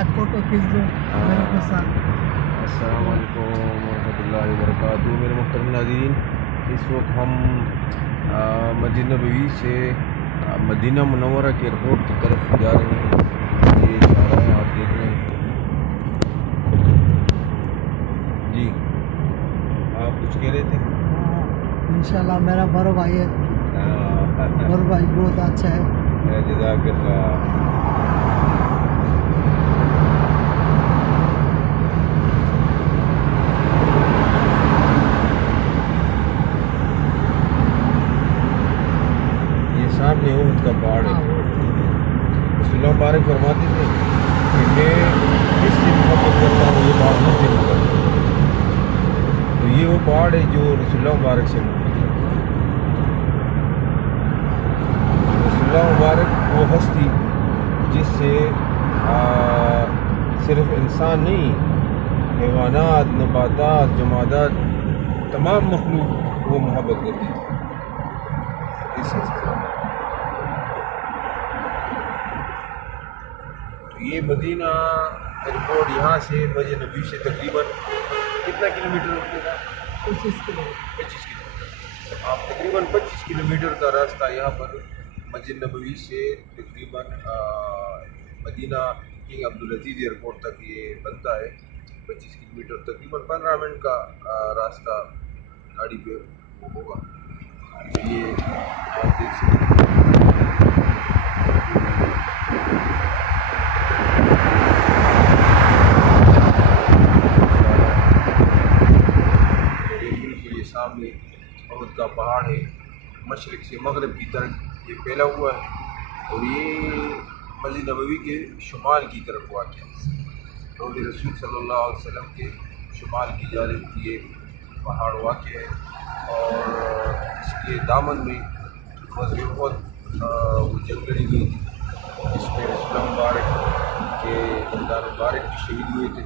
एक फोटो खींच दो मेरे को साथ। अस्सलाम वालेकुम रहमतुल्लाहि व बरकातहू। मेरे मुहतरम नाज़रीन, इस वक्त हम मस्जिद नबवी से मदीना मुनव्वरा के एयरपोर्ट की तरफ जा रहे हैं। ये इशारा है, आप देख रहे हैं जी। आप कुछ कह रहे थे? इंशाल्लाह मेरा बड़ा भाई है, बड़ा भाई बहुत अच्छा है। जज़ाकल्लाह। सामने उहद का पहाड़ है। रसूलुल्लाह मुबारक फरमाते थे कि मैं इससे मोहब्बत करता हूँ, ये बात मुझसे मुकर। तो ये वो पहाड़ है जो रसूलुल्लाह मुबारक से मोहब्बत करता है। रसूलुल्लाह मुबारक वो हस्ती जिससे सिर्फ इंसान नहीं, हैवानात, नबातात, जमादात, तमाम मखलूक वो मोहब्बत करती थी इस हस्ती। ये मदीना एयरपोर्ट यहाँ से मस्जिद नबवी से तकरीबन कितना किलोमीटर होगा? 25 किलोमीटर। 25 किलोमीटर। आप तकरीबन 25 किलोमीटर का रास्ता यहाँ पर मस्जिद नबवी से तकरीबन मदीना किंग अब्दुल अजीज़ एयरपोर्ट तक ये बनता है। 25 किलोमीटर तकरीबन 15 मिनट का रास्ता गाड़ी पे वो होगा। ये आप देख सकते हैं। सामने उहद का पहाड़ है, मशरिक़ से मगरिब की तरफ ये फैला हुआ है और ये मस्जिद नबवी के शुमाल की तरफ वाक़ है। रोज़े रसूल सल्लल्लाहु अलैहि वसल्लम के शुमाल की जानिब ये पहाड़ वाक़ है और इसके दामन में मस्जिद उहद वो जंग लड़ी गई थी जिसमें रसूलुल्लाह मुबारक के खानदान मुबारक भी शहीद हुए थे।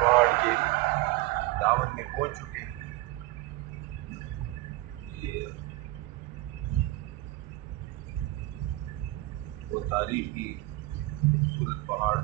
पहाड़ के दामन में पहुंच चुके हैं। ये वो तारीखी खूबसूरत पहाड़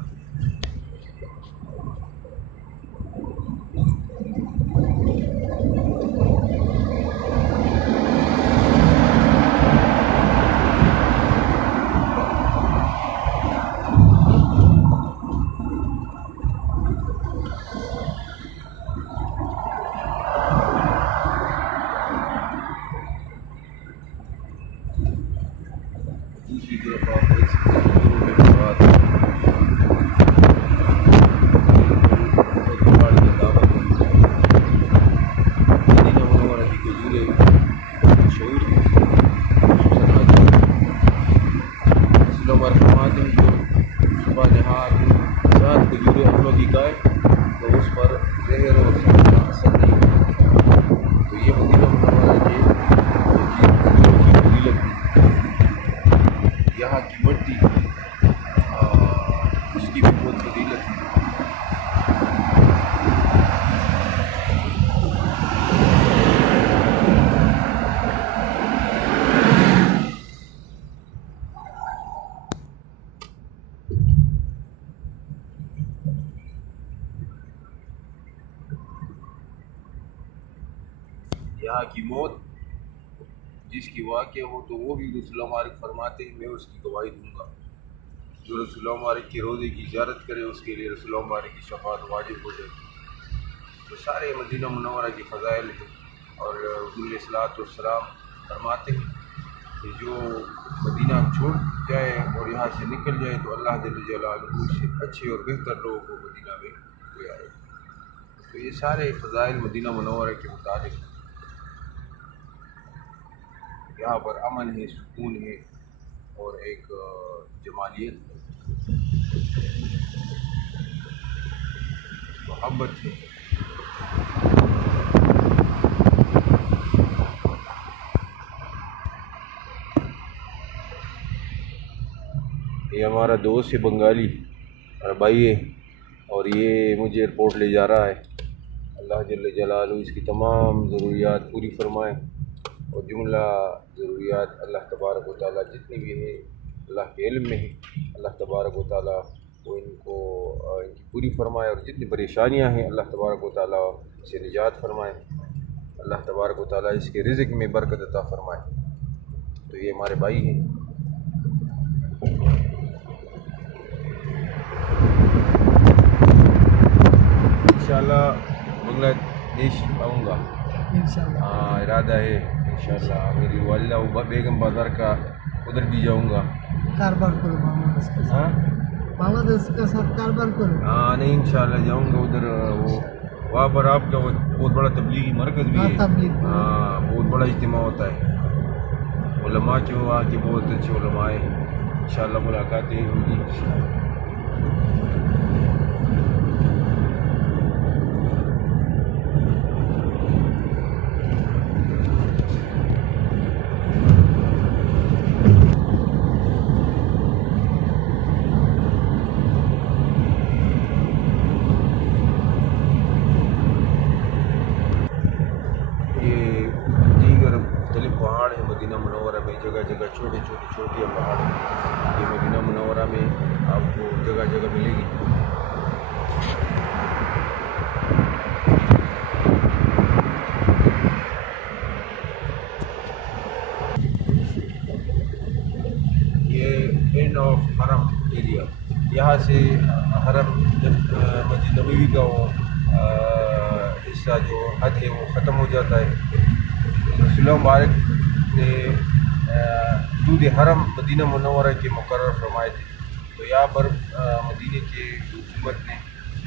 दूसरी तरफ आप देख सकते हैं। पहाड़ के दामन में मदीना मुनव्वरा की खजूरें मशहूर हैं। फरमाते हैं जो सुबह नहार 7 खजूरें अम्लों की गाय तो उस पर जहर और का असर नहीं होता। तो ये मदीना मुनव्वरा के फजीलत है। यहाँ की मिट्टी उसकी भी बहुत फजीलत है। यहाँ की मौत जिसकी वाक़ हो तो वो भी रसूलुल्लाह मुबारक फरमाते हैं मैं उसकी गवाही दूँगा। जो रसूलुल्लाह मुबारक के रोज़े की ज़ियारत करे उसके लिए रसूलुल्लाह मुबारक की शफ़ाअत वाजिब हो जाए। तो सारे मदीना मुनव्वरा की फ़ज़ाइल हैं और हुज़ूर अलैहिस्सलाम फरमाते हैं कि जो मदीना छोड़ जाए और यहाँ से निकल जाए तो अल्लाह जल्ल जलालहू से अच्छे और बेहतर लोगों को मदीना में ले आए। तो ये सारे फ़ज़ाइल मदीना मुनव्वरा के मुताबिक हैं। यहाँ पर अमन है, सुकून है और एक जमालियत है, मोहब्बत है। ये हमारा दोस्त है बंगाली और भाई है और ये मुझे एयरपोर्ट ले जा रहा है। अल्लाह जल्ल जलालहू इसकी तमाम ज़रूरियात पूरी फरमाए और जुमला ज़रूरियात अल्लाह तबारक व तआला जितनी भी है अल्लाह के इल्म में है, अल्लाह तबारक व तआला वो इनको इनकी पूरी फरमाए और जितनी परेशानियां हैं अल्लाह तबारक व तआला से निजात फरमाए, अल्लाह तबारक व तआला इसके रिज़्क़ में बरकत अता फरमाए। तो ये हमारे भाई हैं। इंशाल्लाह बांग्लादेश आऊँगा, इंशाल्लाह। हाँ इरादा है इंशाल्लाह। मेरी वालिदा बेगम बाज़ार का उधर भी जाऊँगा। कारोबार करो बांग्लादेश के हाँ साथ, बांग्लादेश के साथ कारोबार करो। हाँ नहीं इंशाल्लाह जाऊँगा उधर। वो वहाँ पर आपका वो बहुत बड़ा तबलीगी मरकज़ भी है। हाँ बहुत बड़ा इज्तिमा होता है। उलमा के वहाँ के बहुत अच्छे उलमा हैं। इंशाल्लाह मुलाकातें होंगी। पहाड़ है मदीना मुनव्वरा में, जगह जगह छोटे छोटे पहाड़ हैं। ये मदीना मुनव्वरा में आपको जगह जगह मिलेगी। ये एंड ऑफ हरम एरिया, यहाँ से हरम जब मस्जिद नबवी का वो हिस्सा जो हद है वो ख़त्म हो जाता है। रसूलुल्लाह मुबारक ने दूध हरम मदीना मुनव्वरा के मुकर्रर फरमाए थे। तो यहाँ पर मदीने के हुकूमत ने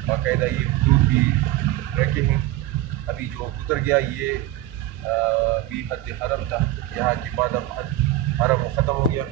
बाकायदा ये हदूद भी रखे हैं। अभी जो गुजर गया ये भी हद हरम था, यहाँ के बाद अब हद हरम ख़त्म हो गया।